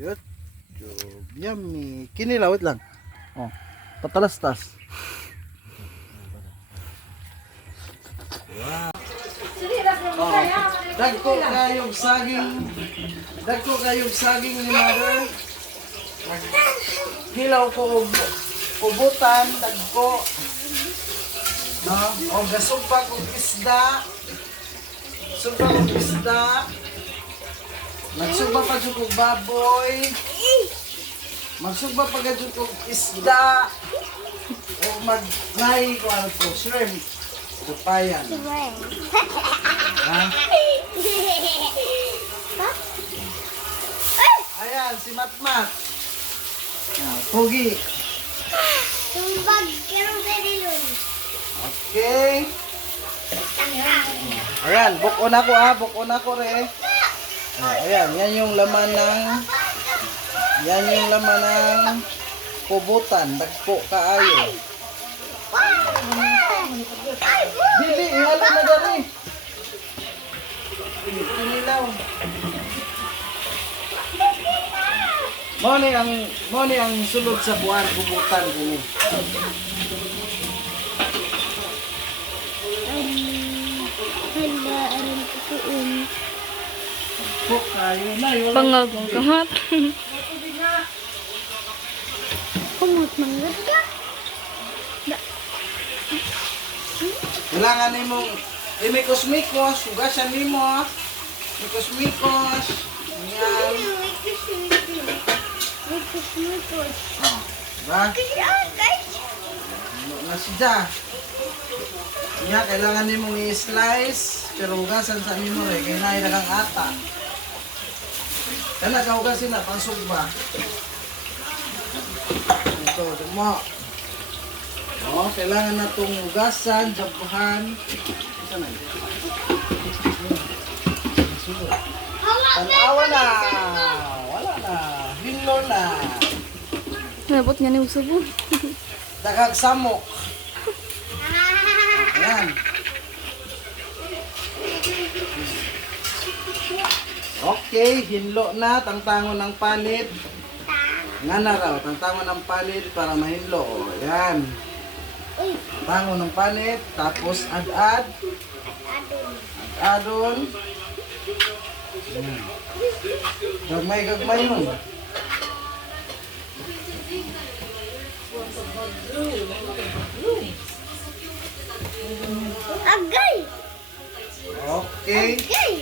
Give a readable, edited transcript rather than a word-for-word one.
Yut. Yummy. Kinilawit lang. Oh. Patalastas. Wow. Oh. Dagko kayong saging ni mother. Hilaw ko ubutan, dagko. No? O gasugpa kong isda. Sugpa kong isda. Magsugpa pa dyan kong baboy. Magsugpa pa dyan kong isda. O mag-fry ko ano po, shrimp. Tupayan. Ha? Ayan, si Matmat. Pogi. Tumbag, kerong perilon. Okay. Ayan, bukon ako bukon ako re. Ayan, yan yung laman ng kubutan, dagko kaayo. Dili, ihalo na dali. Kinilaw. Mo ni ang sulod sa buwan kubutan kini. Handa, aram tutuin. Pok kayo na yun. Pangagong kamat. Kumot manggad ka. Kailangan nimong imikos-mikos, hugasan nimo. Mikos-mikos. Ayan. Mikos. Oh, diba? Guys. Ano na siya. Kaya kailangan nimong i-slice, pero hugasan sa nimo rin, kaya nahin na kang ata. Kaya nakahugasin na, pangsugba. Ito, mo. Oh, kailangan na itong hugasan, jabuhan. Isa na yun. Tanawa na! Wala na! Hinlo na! Nabot nga ni Usubo. Dagag samok. Ayan. Okay, hinlo na, tangtango ng panit. Nga na raw, tangtango ng panit para mahinlo. O, ayan. Tango ng panit, tapos ad-ad. Ad-adon. Ayan. Gagmay nun. Agay. Okay. Agay.